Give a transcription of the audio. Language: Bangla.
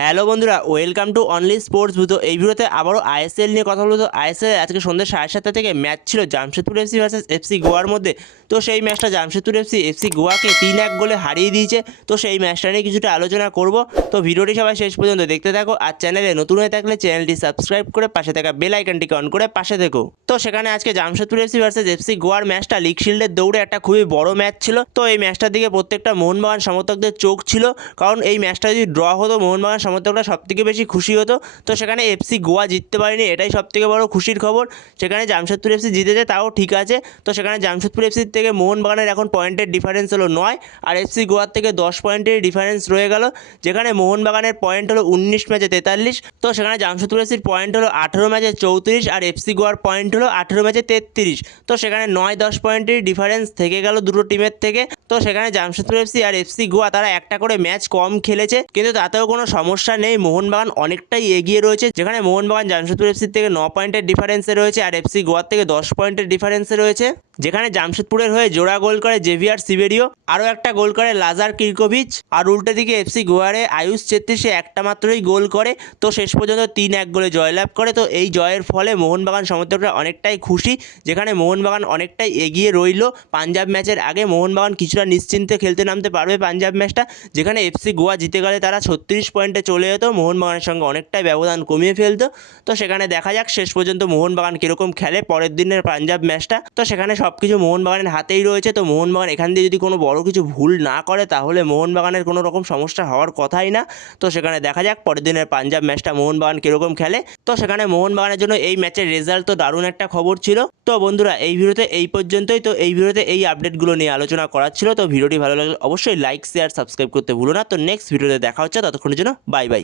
হ্যালো বন্ধুরা, ওয়েলকাম টু অনলি স্পোর্টস বুতো এই ভিডিওতে আবারও আইএসএল নিয়ে কথা বলতো আইএসএল আজকে সন্ধ্যে সাড়ে সাতটা থেকে ম্যাচ ছিল জামশেদপুর এফসি ভার্সেস এফসি গোয়ার মধ্যে। তো সেই ম্যাচটা জামশেদপুর এফসি এফসি গোয়াকে তিন এক গোলে হারিয়ে দিয়েছে। তো সেই ম্যাচটা নিয়ে কিছুটা আলোচনা করব। তো ভিডিওটি সবাই শেষ পর্যন্ত দেখতে থাকো আর চ্যানেলে নতুন হয়ে থাকলে চ্যানেলটি সাবস্ক্রাইব করে পাশে থাকা বেল আইকনটিকে অন করে পাশে থেকো। তো সেখানে আজকে জামশেদপুর এফসি ভার্সেস এফসি গোয়ার ম্যাচটা লিগ শিল্ডের দৌড়ে একটা খুবই বড় ম্যাচ ছিল। তো এই ম্যাচটার দিকে প্রত্যেকটা মোহনবাগান সমর্থকদের চোখ ছিল। কারণ এই ম্যাচটা যদি ড্র হতো মোহনবাগান সমর্থকরা সবথেকে বেশি খুশি হতো। তো সেখানে এফসি গোয়া জিততে পারেনি, এটাই সবথেকে বড় খুশির খবর। সেখানে জামশেদপুর এফসি জিতেছে, তাও ঠিক আছে। তো সেখানে জামশেদপুর এফসির থেকে মোহনবাগানের এখন পয়েন্টের ডিফারেন্স হলো নয়, আর এফসি গোয়ার থেকে দশ পয়েন্টের ডিফারেন্স রয়ে গেল। যেখানে মোহনবাগানের পয়েন্ট হলো উনিশ ম্যাচে তেতাল্লিশ, তো সেখানে জামশেদপুর এফসির পয়েন্ট হলো আঠেরো ম্যাচে চৌত্রিশ, আর এফসি গোয়ার পয়েন্ট হলো আঠেরো ম্যাচে তেত্রিশ। তো সেখানে নয় দশ পয়েন্টের ডিফারেন্স থেকে গেল দুটো টিমের থেকে। তো সেখানে জামশেদপুর এফসি আর এফসি গোয়া তারা একটা করে ম্যাচ কম খেলেছে, কিন্তু তাতেও কোনো সমস্যা নেই। মোহনবাগান অনেকটাই এগিয়ে রয়েছে। যেখানে মোহনবাগান জামশেদপুর এফসির থেকে ন পয়েন্টের ডিফারেন্সে রয়েছে আর এফসি গোয়ার থেকে দশ পয়েন্টের ডিফারেন্সে রয়েছে। যেখানে জামশেদপুরের হয়ে জোড়া গোল করে জেভিয়ার সিবেরিও, আরও একটা গোল করে লাজার কিরকোভিচ, আর উল্টো দিকে এফসি গোয়ারে আয়ুষ ছেত্রিশে একটা মাত্রই গোল করে। তো শেষ পর্যন্ত তিন এক গোলে জয়লাভ করে। তো এই জয়ের ফলে মোহনবাগান সমর্থকরা অনেকটাই খুশি। যেখানে মোহনবাগান অনেকটাই এগিয়ে রইল। পাঞ্জাব ম্যাচের আগে মোহনবাগান কিছুটা নিশ্চিন্তে খেলতে নামতে পারবে পাঞ্জাব ম্যাচটা। যেখানে এফসি গোয়া জিতে গেলে তারা ছত্রিশ পয়েন্টে চলে যেত, মোহনবাগানের সঙ্গে অনেকটাই ব্যবধান কমিয়ে ফেলতো। তো সেখানে দেখা যাক শেষ পর্যন্ত মোহনবাগান কীরকম খেলে পরের দিনের পাঞ্জাব ম্যাচটা। তো সেখানে সব কিছু মোহনবাগানের হাতেই রয়েছে। তো মোহনবাগান এখান দিয়ে যদি কোনো বড় কিছু ভুল না করে, তাহলে মোহনবাগানের কোনো রকম সমস্যা হওয়ার কথাই না। তো সেখানে দেখা যাক পরের দিনের পাঞ্জাব ম্যাচটা মোহনবাগান কীরকম খেলে। তো সেখানে মোহনবাগানের জন্য এই ম্যাচের রেজাল্ট তো দারুণ একটা খবর ছিল। তো বন্ধুরা, এই ভিডিওতে এই পর্যন্তই। তো এই ভিডিওতে এই আপডেটগুলো নিয়ে আলোচনা করার ছিল। তো ভিডিওটি ভালো লাগলে অবশ্যই লাইক শেয়ার সাবস্ক্রাইব করতে ভুলো না। তো নেক্সট ভিডিওতে দেখা হচ্ছে। ততক্ষণের জন্য বাই বাই